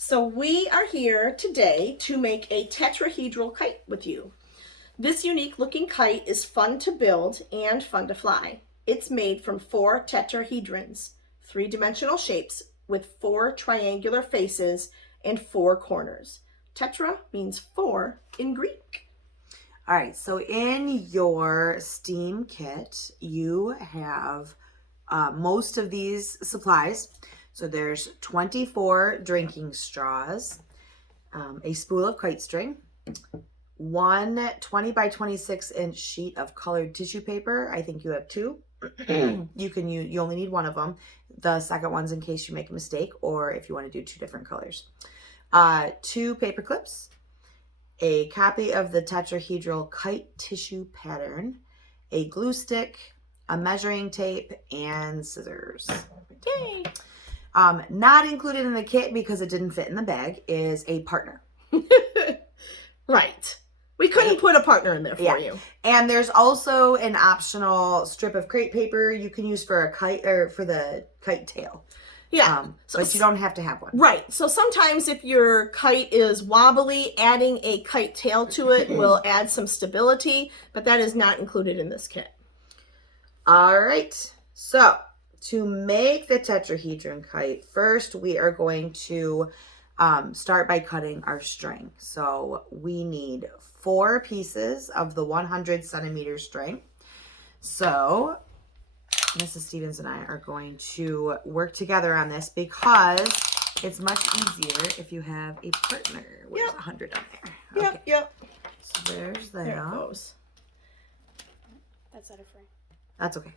So we are here today to make a tetrahedral kite with you. This unique looking kite is fun to build and fun to fly. It's made from 4 tetrahedrons, 3-dimensional shapes with 4 triangular faces and 4 corners. Tetra means 4 in Greek. All right, so in your STEAM kit, you have most of these supplies. So there's 24 drinking straws, a spool of kite string, one 20 by 26 inch sheet of colored tissue paper. I think you have 2. You only need one of them. The second one's in case you make a mistake or if you want to do 2 different colors. 2 paper clips, a copy of the tetrahedral kite tissue pattern, a glue stick, a measuring tape, and scissors. Yay! Not included in the kit because it didn't fit in the bag is a partner. Right. We couldn't put a partner in there for you. And there's also an optional strip of crepe paper you can use for a kite or for the kite tail. Yeah. But you don't have to have one. Right. So sometimes if your kite is wobbly, adding a kite tail to it will add some stability, but that is not included in this kit. All right. So to make the tetrahedron kite, first we are going to start by cutting our string. So we need 4 pieces of the 100 centimeter string. So Mrs. Stevens and I are going to work together on this because it's much easier if you have a partner. Where's 100 on there? Okay. Yep. So there's that. There it goes. That's out of frame. That's okay.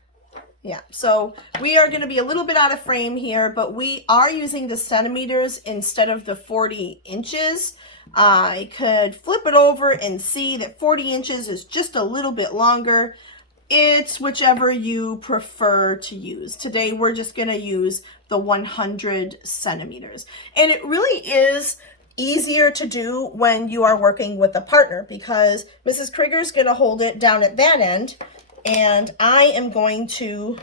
Yeah, so we are going to be a little bit out of frame here, but we are using the centimeters instead of the 40 inches. I could flip it over and see that 40 inches is just a little bit longer. It's whichever you prefer to use. Today, we're just going to use the 100 centimeters. And it really is easier to do when you are working with a partner because Mrs. Krieger's going to hold it down at that end. And I am going to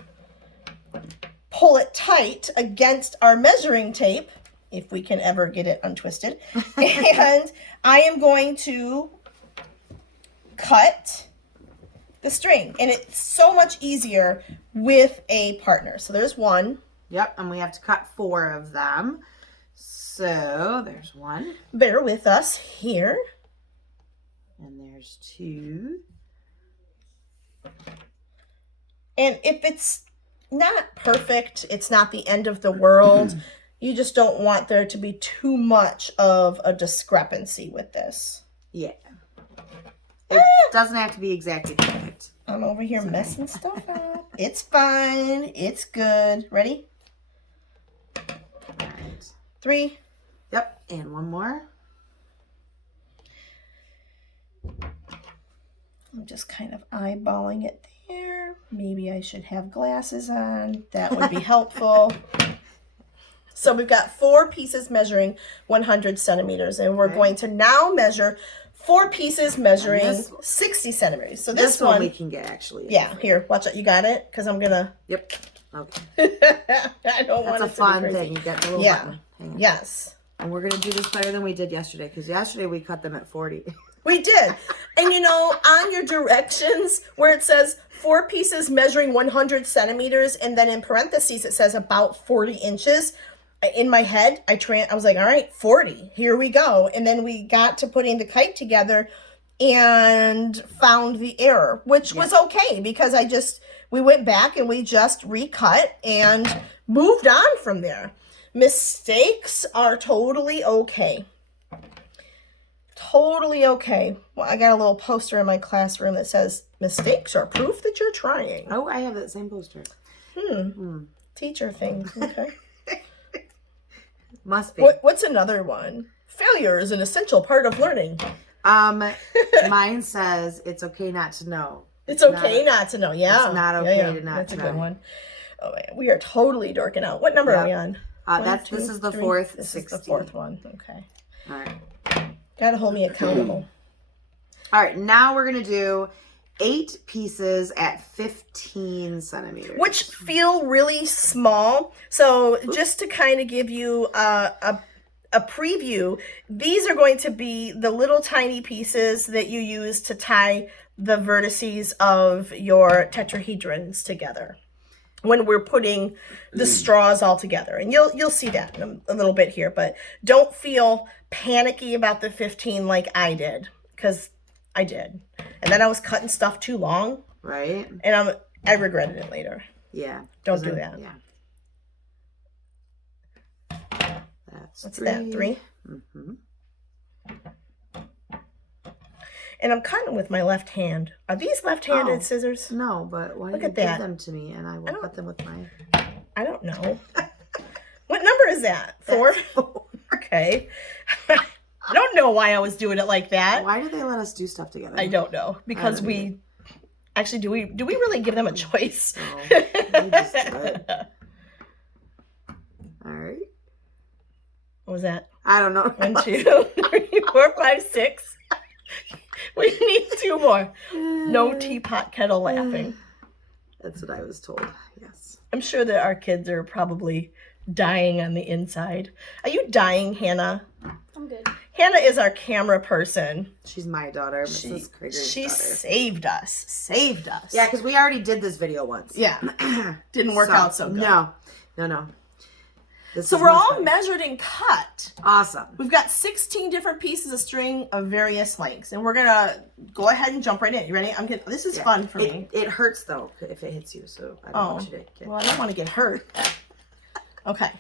pull it tight against our measuring tape, if we can ever get it untwisted. And I am going to cut the string. And it's so much easier with a partner. So there's one. Yep, and we have to cut 4 of them. So there's 1. Bear with us here. And there's 2. And if it's not perfect, it's not the end of the world. You just don't want there to be too much of a discrepancy with this. Yeah. It doesn't have to be exactly perfect. I'm over here messing stuff up. It's fine. It's good. Ready? All right. 3. Yep, and 1 more. I'm just kind of eyeballing it there. Maybe I should have glasses on. That would be helpful. So we've got 4 pieces measuring 100 centimeters, and we're going to now measure 4 pieces measuring 60 centimeters. So this one we can get actually. Yeah, here, watch it. You got it? Because I'm gonna. Yep. Okay. I don't want it to be crazy. That's a fun thing. You get the little button. Hang on. Yes. And we're gonna do this better than we did yesterday because yesterday we cut them at 40. We did. And you know, on your directions where it says 4 pieces measuring 100 centimeters, and then in parentheses it says about 40 inches. In my head, I was like, all right, 40, here we go. And then we got to putting the kite together and found the error, which was okay because we went back and we just recut and moved on from there. Mistakes are totally okay. Totally okay. Well, I got a little poster in my classroom that says, mistakes are proof that you're trying. Oh, I have that same poster. Teacher things, okay. Must be. What's another one? Failure is an essential part of learning. Mine says, it's okay not to know. It's okay not to know, yeah. It's not okay to not That's know. a good one. Oh, man. We are totally dorking out. What number are we on? This is the 4th. This 60. is the 4th one, okay. All right. Gotta hold me accountable. All right, now we're going to do 8 pieces at 15 centimeters. Which feel really small. So just to kind of give you a preview, these are going to be the little tiny pieces that you use to tie the vertices of your tetrahedrons together when we're putting the straws all together. And you'll see that in a little bit here, but don't feel panicky about the 15 like I did, because I did. And then I was cutting stuff too long. Right. And I regretted it later. Yeah. Don't do that. Yeah. That's What's 3. that, 3? Mm-hmm. And I'm cutting with my left hand. Are these left-handed scissors? No, but why Look don't you at give that. them to me and I will cut them with mine. I don't know. What number is that? 4? Okay. I don't know why I was doing it like that. Why do they let us do stuff together? I don't know. Because we... Actually, do we really give them a choice? No, we just do it. All right. What was that? I don't know. 1, 2, 3, 4, 5, 6. We need 2 more. No teapot kettle laughing. That's what I was told. Yes. I'm sure that our kids are probably dying on the inside. Are you dying, Hannah? I'm good. Hannah is our camera person. She's my daughter, Mrs. Krieger's She daughter. saved us. Yeah, because we already did this video once. Yeah. Didn't work out so good. No. This So is we're much all better. measured and cut. Awesome. We've got 16 different pieces of string of various lengths, and we're gonna go ahead and jump right in. You ready? This is fun for me. It hurts though if it hits you, so I don't want you to get. Well, I don't want to get hurt. Okay.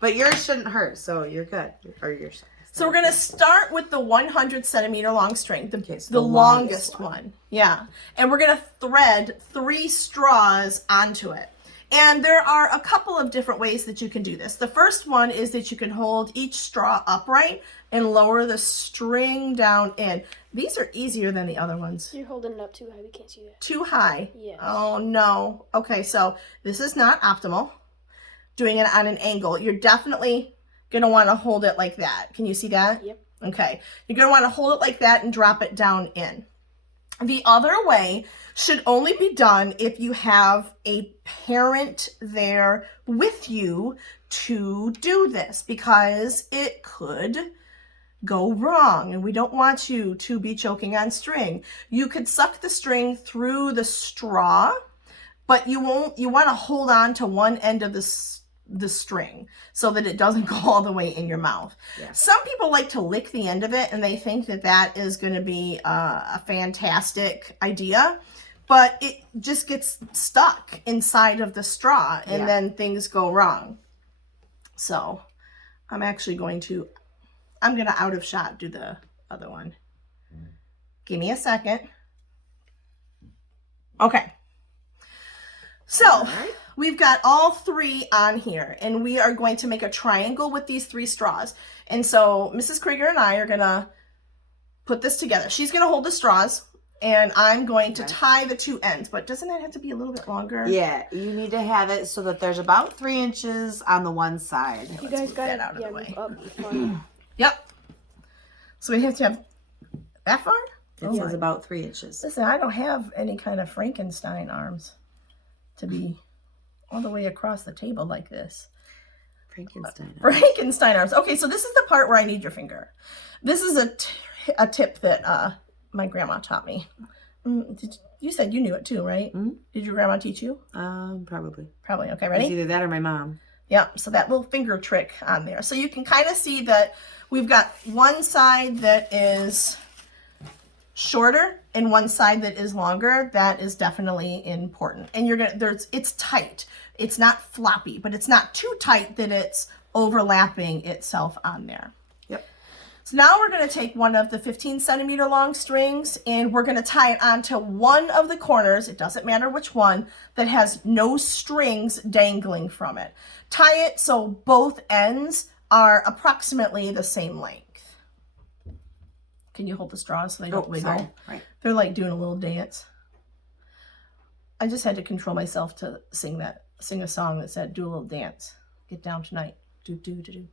But yours shouldn't hurt, so you're good. Or yours. So we're gonna start with the 100 centimeter long string, the the longest longest one. Yeah, and we're gonna thread 3 straws onto it. And there are a couple of different ways that you can do this. The first one is that you can hold each straw upright and lower the string down in. These are easier than the other ones. You're holding it up too high. We can't see that. Too high? Yes. Oh, no. Okay, so this is not optimal. Doing it on an angle. You're definitely going to want to hold it like that. Can you see that? Yep. Okay. You're going to want to hold it like that and drop it down in. The other way should only be done if you have a parent there with you to do this, because it could go wrong and we don't want you to be choking on string. You could suck the string through the straw, but you want to hold on to one end of the string so that it doesn't go all the way in your mouth. Yeah. Some people like to lick the end of it and they think that that is going to be a fantastic idea, but it just gets stuck inside of the straw and then things go wrong. So I'm actually going to out of shot do the other one. Give me a second. Okay. So we've got all 3 on here, and we are going to make a triangle with these 3 straws. And so Mrs. Krieger and I are going to put this together. She's going to hold the straws, and I'm going to tie the 2 ends. But doesn't that have to be a little bit longer? Yeah, you need to have it so that there's about 3 inches on the one side. You guys got that it out of the way. up. Yep. So we have to have that far? It says about 3 inches. Listen, I don't have any kind of Frankenstein arms to be all the way across the table like this. Frankenstein arms. Okay, so this is the part where I need your finger. This is a tip that my grandma taught me. You said you knew it too, right? Mm-hmm. Did your grandma teach you? Probably. Probably. Okay, It's ready? either that or my mom. Yeah, so that little finger trick on there. So you can kind of see that we've got one side that is shorter and one side that is longer. That is definitely important. And it's tight. It's not floppy, but it's not too tight that it's overlapping itself on there. Yep. So now we're going to take one of the 15 centimeter long strings and we're going to tie it onto one of the corners. It doesn't matter which one, that has no strings dangling from it. Tie it so both ends are approximately the same length. Can you hold the straws so they don't wiggle? Sorry. Right. They're like doing a little dance. I just had to control myself to sing a song that said, do a little dance. Get down tonight. Do, do, do, do.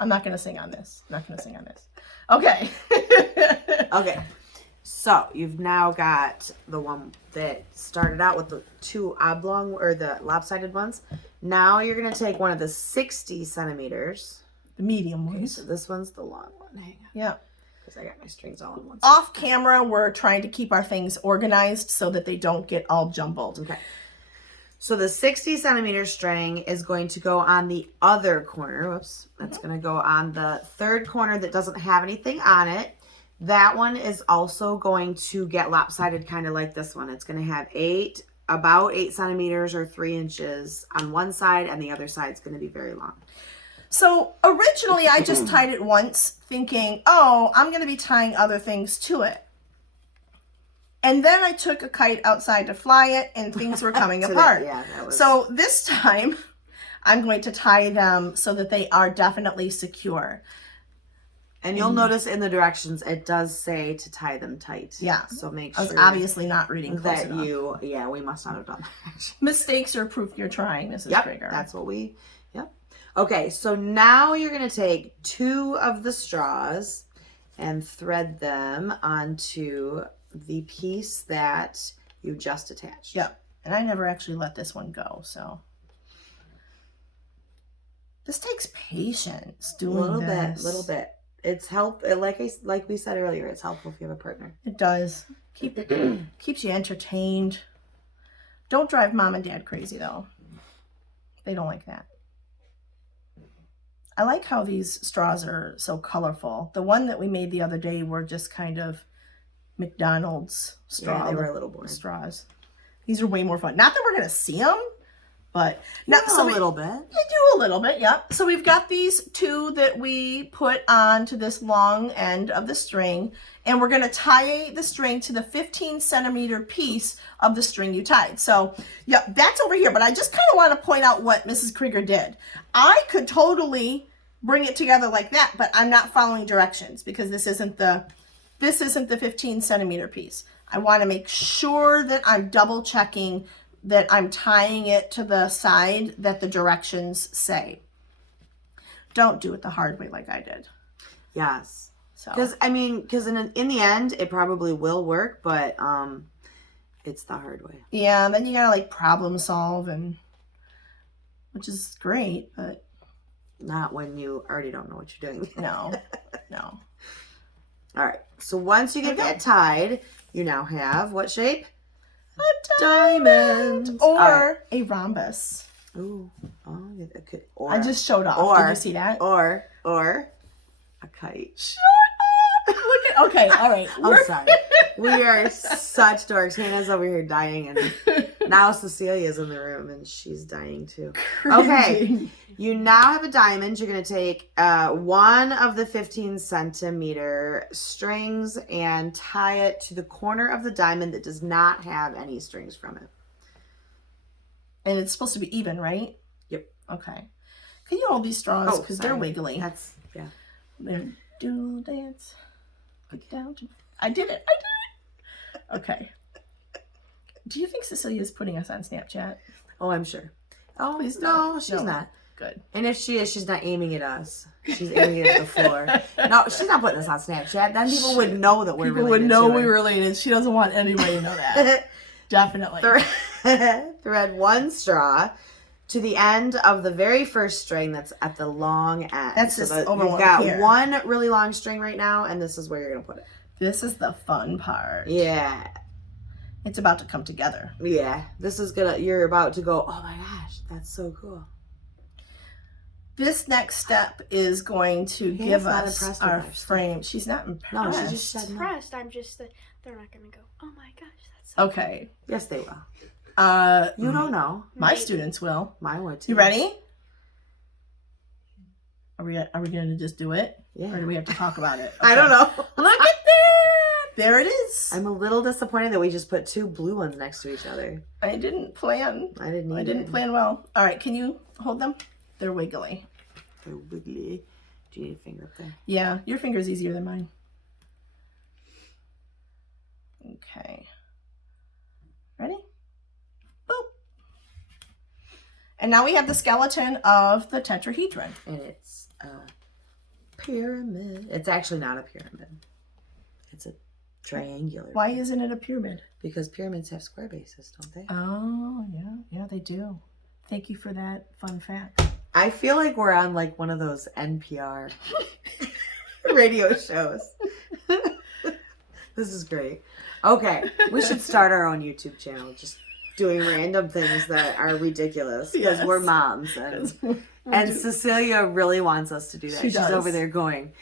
I'm not going to sing on this. Okay. Okay. So you've now got the one that started out with the 2 oblong or the lopsided ones. Now you're going to take one of the 60 centimeters. The medium Okay, ones. so this one's the long one. Hang on. Yeah. Because I got my strings all in one. Off camera, we're trying to keep our things organized so that they don't get all jumbled. Okay. So the 60 centimeter string is going to go on the other corner. Whoops. That's going to go on the third corner that doesn't have anything on it. That one is also going to get lopsided, kind of like this one. It's going to have about 8 centimeters or 3 inches on one side, and the other side's going to be very long. So originally I just tied it once thinking, oh, I'm going to be tying other things to it. And then I took a kite outside to fly it and things were coming apart. So this time I'm going to tie them so that they are definitely secure. And you'll notice in the directions, it does say to tie them tight. Yeah. So make I sure was obviously not reading close that enough. we must not have done that. Mistakes are proof you're trying, Mrs. Krieger. That's what Okay, so now you're going to take 2 of the straws and thread them onto the piece that you just attached. Yep. And I never actually let this one go, so. This takes patience doing this. Little bit. It's like we said earlier, it's helpful if you have a partner. It does. Keeps you entertained. Don't drive mom and dad crazy though. They don't like that. I like how these straws are so colorful. The one that we made the other day were just kind of McDonald's straw. Yeah, they were a little boring. Straws. These are way more fun. Not that we're going to see them, but a little bit. You do a little bit, yeah. So we've got these 2 that we put onto this long end of the string, and we're going to tie the string to the 15 centimeter piece of the string you tied. So, yeah, that's over here, but I just kind of want to point out what Mrs. Krieger did. I could totally bring it together like that, but I'm not following directions because this isn't the 15 centimeter piece. I want to make sure that I'm double checking that I'm tying it to the side that the directions say. Don't do it the hard way like I did. Yes. So. Because in the end, it probably will work, but it's the hard way. Yeah, and then you gotta like problem solve, which is great, but not when you already don't know what you're doing. No. All right. So once you get that tied, you now have what shape? A diamond. Or a rhombus. Ooh. Oh, okay. I just showed off. Did you see that? Or a kite. Shut up. Look at, okay, all right. I'm sorry. We are such dorks. Hannah's over here dying, and now Cecilia's in the room, and she's dying too. Okay. You now have a diamond. You're going to take 1 of the 15 centimeter strings and tie it to the corner of the diamond that does not have any strings from it. And it's supposed to be even, right? Yep. Okay. Can you hold these straws? Because they're wiggly. Yeah. They're doodle dance. Put down. I did it. Okay. Do you think Cecilia's putting us on Snapchat? Oh, I'm sure. Oh, please no, she's not. Good. And if she is, she's not aiming at us. She's aiming at the floor. No, she's not putting us on Snapchat. Then people would know that we're related. People would know we're related. She doesn't want anybody to know that. Definitely. Thread 1 straw to the end of the very first string that's at the long end. That's just over you've got one really long string right now, and this is where you're going to put it. This is the fun part. Yeah. It's about to come together. Yeah. You're about to go, oh my gosh, that's so cool. This next step is going to give us our frame. She's not impressed. No, she just said no. Impressed. I'm just they're not gonna go, oh my gosh, that's so okay. Yes, they will. You don't know. My students will. Mine would too. You ready? Are we gonna just do it? Yeah. Or do we have to talk about it? Okay. I don't know. Look at that! There it is. I'm a little disappointed that we just put 2 blue ones next to each other. I didn't plan. I didn't plan well. All right, can you hold them? They're wiggly. They're wiggly. Do you need a finger up there? Yeah, your finger's easier than mine. Okay. Ready? Boop. And now we have the skeleton of the tetrahedron. And it's a pyramid. It's actually not a pyramid. It's a triangular. Why isn't it a pyramid? Because pyramids have square bases, don't they? Oh, yeah. Yeah, they do. Thank you for that fun fact. I feel like we're on like one of those NPR radio shows. This is great. Okay, we should start our own YouTube channel, just doing random things that are ridiculous because we're moms, and Cecilia really wants us to do that. She's over there going,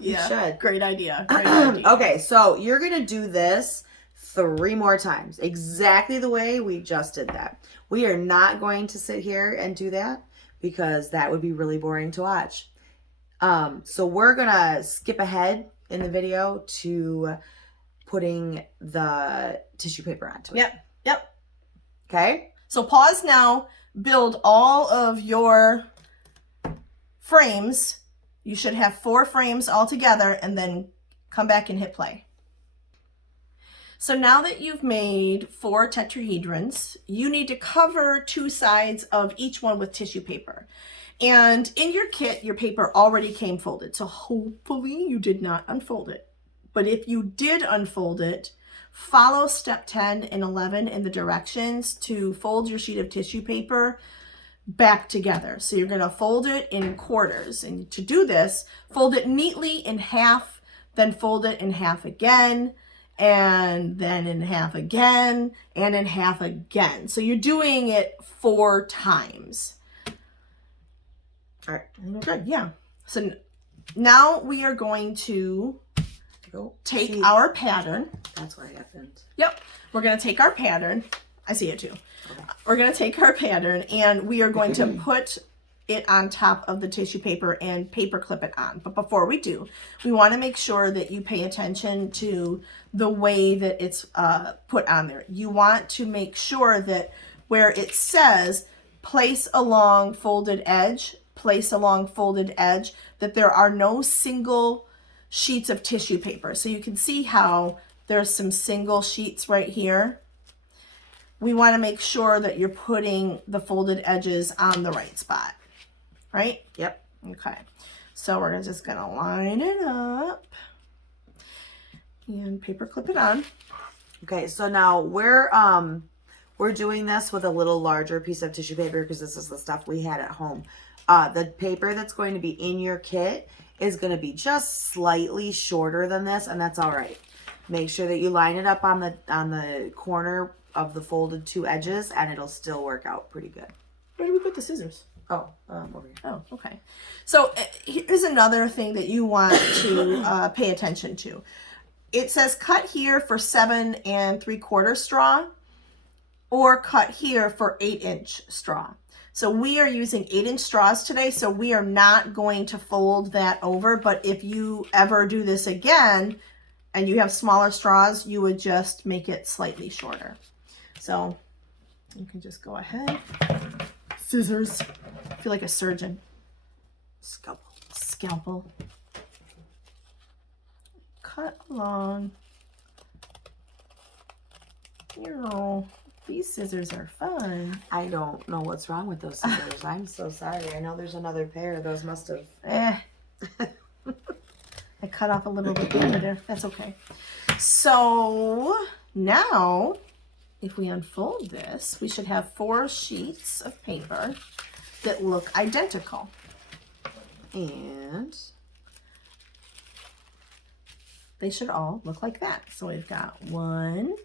you should. Great idea. Great idea. Okay, so you're gonna do this 3 more times, exactly the way we just did that. We are not going to sit here and do that because that would be really boring to watch. So we're gonna skip ahead in the video to putting the tissue paper onto it. Yep. Okay? So pause now, build all of your frames. You should have 4 frames all together, and then come back and hit play. So now that you've made 4 tetrahedrons, you need to cover 2 sides of each one with tissue paper. And in your kit, your paper already came folded. So hopefully you did not unfold it. But if you did unfold it, follow step 10 and 11 in the directions to fold your sheet of tissue paper back together. So you're going to fold it in quarters. And to do this, fold it neatly in half, then fold it in half again, and then in half again, and in half again. So you're doing it 4 times. All right. Good, yeah. So now we are going to take our pattern. That's what happened. Yep. We're going to take our pattern. I see it too. Okay. We're going to take our pattern and we are going to put it on top of the tissue paper and paper clip it on. But before we do, we want to make sure that you pay attention to the way that it's put on there. You want to make sure that where it says place along folded edge, place along folded edge, that there are no single sheets of tissue paper. So you can see how there's some single sheets right here. We want to make sure that you're putting the folded edges on the right spot, right? Yep. Okay. So we're just going to line it up and paper clip it on. Okay, so now we're doing this with a little larger piece of tissue paper because this is the stuff we had at home. The paper that's going to be in your kit is going to be just slightly shorter than this, and that's all right. Make sure that you line it up on the corner of the folded 2 edges, and it'll still work out pretty good. Where do we put the scissors? Oh, over here. Oh, okay. So here's another thing that you want to pay attention to. It says cut here for 7 3/4 straw, or cut here for 8-inch straw. So we are using 8-inch straws today, so we are not going to fold that over. But if you ever do this again and you have smaller straws, you would just make it slightly shorter. So you can just go ahead. Scissors. I feel like a surgeon. Scalpel. Cut along. These scissors are fun. I don't know what's wrong with those scissors. I'm so sorry. I know there's another pair. Those must have... I cut off a little bit there. That's okay. So now, if we unfold this, we should have 4 sheets of paper that look identical. And they should all look like that. So we've got 1.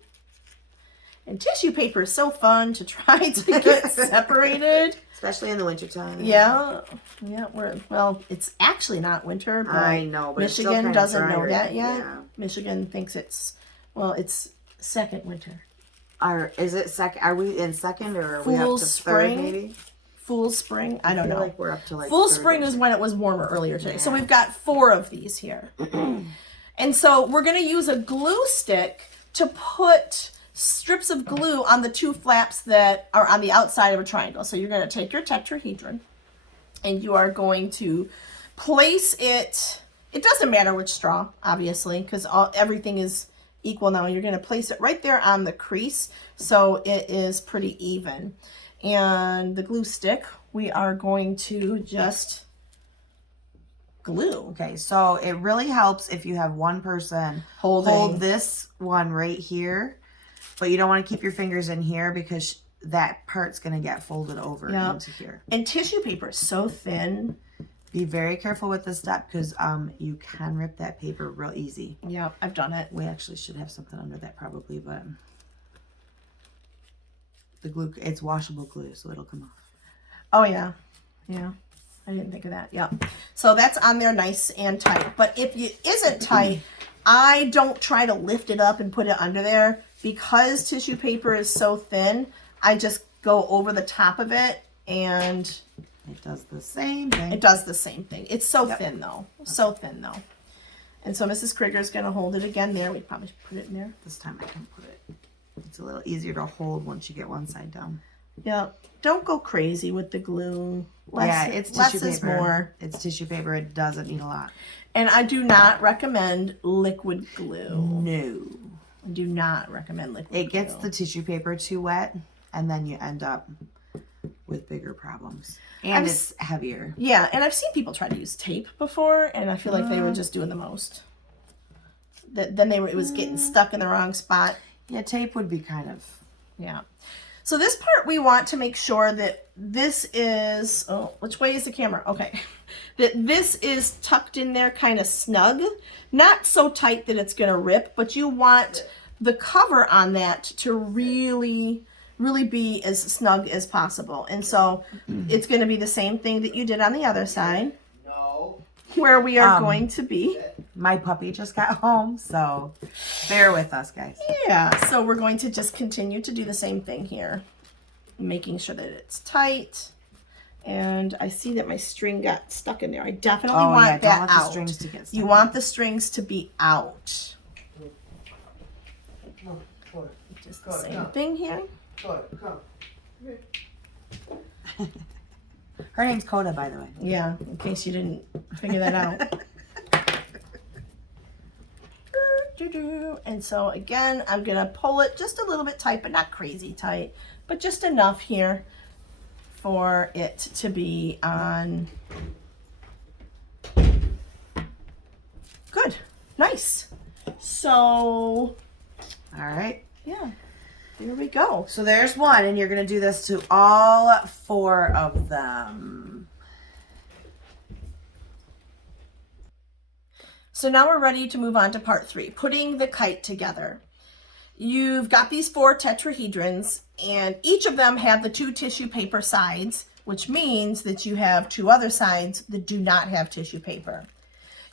And tissue paper is so fun to try to get separated. Especially in the wintertime. Yeah. Well, it's actually not winter, but I know, but Michigan doesn't know that yet. Yeah. Michigan thinks it's second winter. Is it second? Are we in second, or are we up to Spring? third maybe? Fool's Spring? I don't know. Like we're up to like Full third Spring is when it was warmer earlier today. So we've got 4 of these here. And so we're going to use a glue stick to put strips of glue on the 2 flaps that are on the outside of a triangle. So you're going to take your tetrahedron and you are going to place it. It doesn't matter which straw, obviously, because everything is equal now. You're going to place it right there on the crease so it is pretty even. And the glue stick, we are going to just glue. Okay, so it really helps if you have one person hold this one right here, but you don't want to keep your fingers in here because that part's going to get folded over Yep. into here. And tissue paper is so thin. Be very careful with this step because you can rip that paper real easy. Yeah, I've done it. We actually should have something under that probably, but the glue, it's washable glue, so it'll come off. Oh, yeah. Yeah. I didn't think of that. Yeah. So that's on there nice and tight. But if it isn't tight, I don't try to lift it up and put it under there. Because tissue paper is so thin, I just go over the top of it and it does the same thing. it does the same thing. It's so thin though. So thin though. And so Mrs. Krieger's going to hold it again there. We probably should put it in there. This time I can put it. It's a little easier to hold once you get one side down. Yeah. Don't go crazy with the glue. It's less tissue is paper. more. It's tissue paper. It doesn't need a lot. And I do not recommend liquid glue. No. I do not recommend liquid glue. It gets the tissue paper too wet, and then you end up with bigger problems. And it's heavier. Yeah, and I've seen people try to use tape before, and I feel like they were just doing the most. Then it was getting stuck in the wrong spot. Yeah, tape would be kind of... Yeah. So this part we want to make sure that this is, which way is the camera? Okay. That this is tucked in there kind of snug. Not so tight that it's going to rip, but you want the cover on that to really be as snug as possible. And so it's going to be the same thing that you did on the other side. No. Where we are going to be. My puppy just got home, so bear with us, guys. Yeah, so we're going to just continue to do the same thing here. Making sure that it's tight. And I see that my string got stuck in there. I definitely want that don't let out. the strings to get stuck. You want the strings to be out. Come on, Chloe. Just the same thing here. Chloe, come. Her name's Coda, by the way. Yeah, in case you didn't figure that out. And so again, I'm going to pull it just a little bit tight, but not crazy tight, but just enough here for it to be on. Good. Nice. So, All right. yeah, there we go. So there's one, and you're going to do this to all 4 of them. So now we're ready to move on to part 3, putting the kite together. You've got these 4 tetrahedrons, and each of them have the 2 tissue paper sides, which means that you have 2 other sides that do not have tissue paper.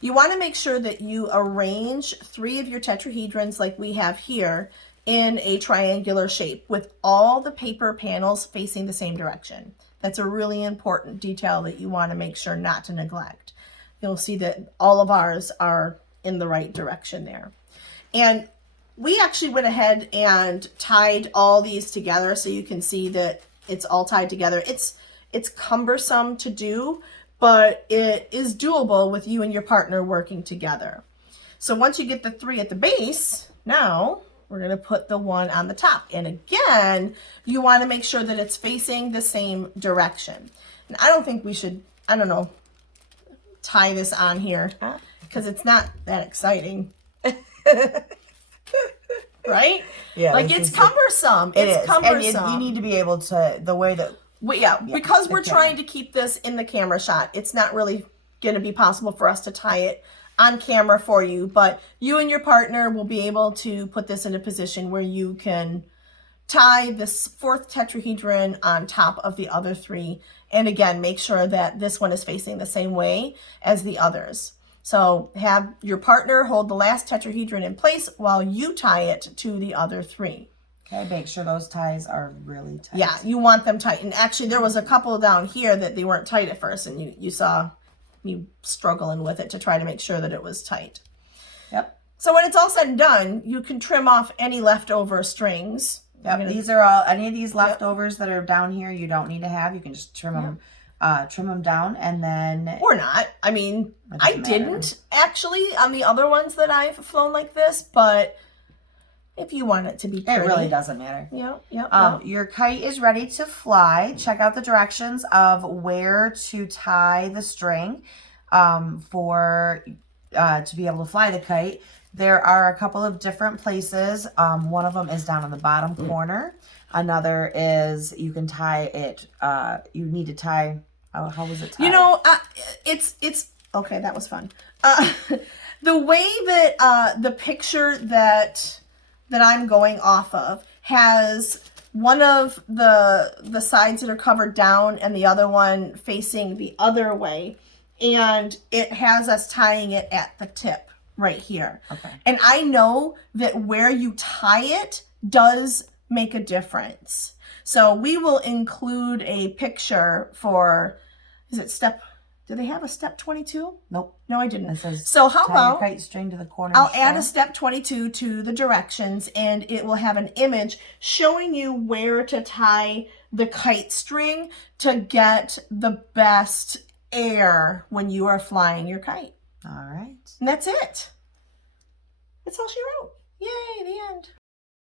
You want to make sure that you arrange 3 of your tetrahedrons like we have here in a triangular shape with all the paper panels facing the same direction. That's a really important detail that you want to make sure not to neglect. You'll see that all of ours are in the right direction there. And we actually went ahead and tied all these together so you can see that it's all tied together. It's cumbersome to do, but it is doable with you and your partner working together. So once you get the 3 at the base, now we're going to put the 1 on the top. And again, you want to make sure that it's facing the same direction. And I don't think we should, tie this on here because it's not that exciting. Right? Yeah. Like it's cumbersome. It's cumbersome. And you need to be able to, the way that... Well, yeah, because we're trying to keep this in the camera shot, it's not really going to be possible for us to tie it on camera for you, but you and your partner will be able to put this in a position where you can tie this 4th tetrahedron on top of the other 3. And again, make sure that this one is facing the same way as the others. So have your partner hold the last tetrahedron in place while you tie it to the other 3. Okay, make sure those ties are really tight. Yeah, you want them tight. And actually, there was a couple down here that they weren't tight at first, and you saw me struggling with it to try to make sure that it was tight. Yep. So when it's all said and done, you can trim off any leftover strings. Yep, these are all, any of these leftovers that are down here you don't need to have. You can just trim them down, and then... Or not. I mean, I didn't actually on the other ones that I've flown like this, but if you want it to be pretty. It really doesn't matter. Yeah. Your kite is ready to fly. Check out the directions of where to tie the string for to be able to fly the kite. There are a couple of different places. One of them is down in the bottom corner. Another is you can tie it, you need to tie, how was it tied? You know, it's okay. That was fun. The way that the picture that I'm going off of has one of the sides that are covered down and the other one facing the other way, and it has us tying it at the tip right here. Okay. And I know that where you tie it does make a difference. So we will include a picture for, is it step, do they have a step 22? Nope. No, I didn't. It says So how tie your about, kite string to the corner. I'll add a step 22 to the directions, and it will have an image showing you where to tie the kite string to get the best air when you are flying your kite. All right. And that's it. That's all she wrote. Yay, the end.